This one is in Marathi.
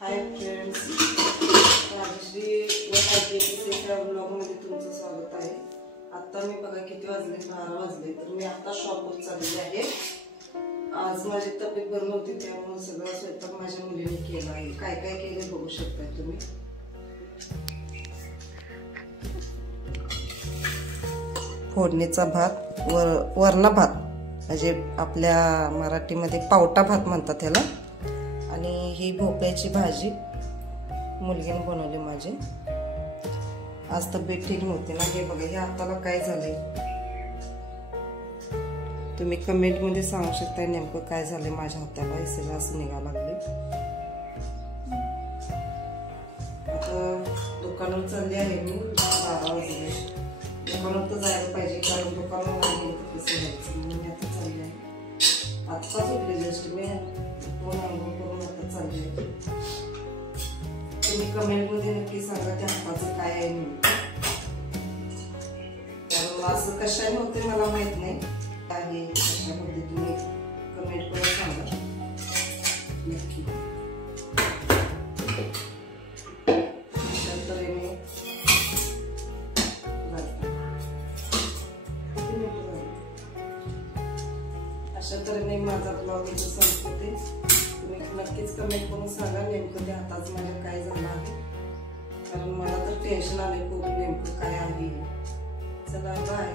हाय फ्रेंड्स, राजश्री व हायटेकच्या ब्लॉगमध्ये तुमचं स्वागत आहे। आता मी बघा किती वाजले, 12 वाजले, तर मी आता शॉपवर चालले आहे। आज माझी तब्येत बरी नव्हती, त्यामुळे सगळं स्वयंपाक माझ्या मुलीने केला आहे। काय काय केले बघू शकता तुम्ही। फोडणीचा भात, वरणा भात म्हणजे आपल्या मराठीमध्ये पावटा भात म्हणतात त्याला, आणि ही भोपळ्याची भाजी मुलगीने बनवली माझी। आज तब्येत ठीक नव्हती ना। हे बघा, या हाताला काय झालंय तुम्ही कमेंट मध्ये सांगू शकता नेमकं काय झालंय माझ्या हाताला। हे सगळं असं निघायला लागले। आता दुकानावर चालले आहे मी। 12 वाजले, दुकानात तर जायला पाहिजे, कारण दुकानावर गेलं तर कसं जायचं। मी आता चालले आहे, आत्ताच उठले जस्ट मी, करून आता चालले आहे। तुम्ही कमेंट मध्ये नक्की सांगा त्या हाताचं काय आहे नेमकं, कारण असं कशाने होते मला माहित नाही। आहे कशामध्ये तुम्ही कमेंट करून सांगा नक्की। अशा तऱ्हेने माझा ब्लॉग इथे संपते। तुम्ही नक्कीच कमेंट करून सांगा नेमकं त्या हाताचं माझ्या काय झालं आहे, कारण मला तर टेन्शन आले खूप नेमकं काय आहे। चला बाय।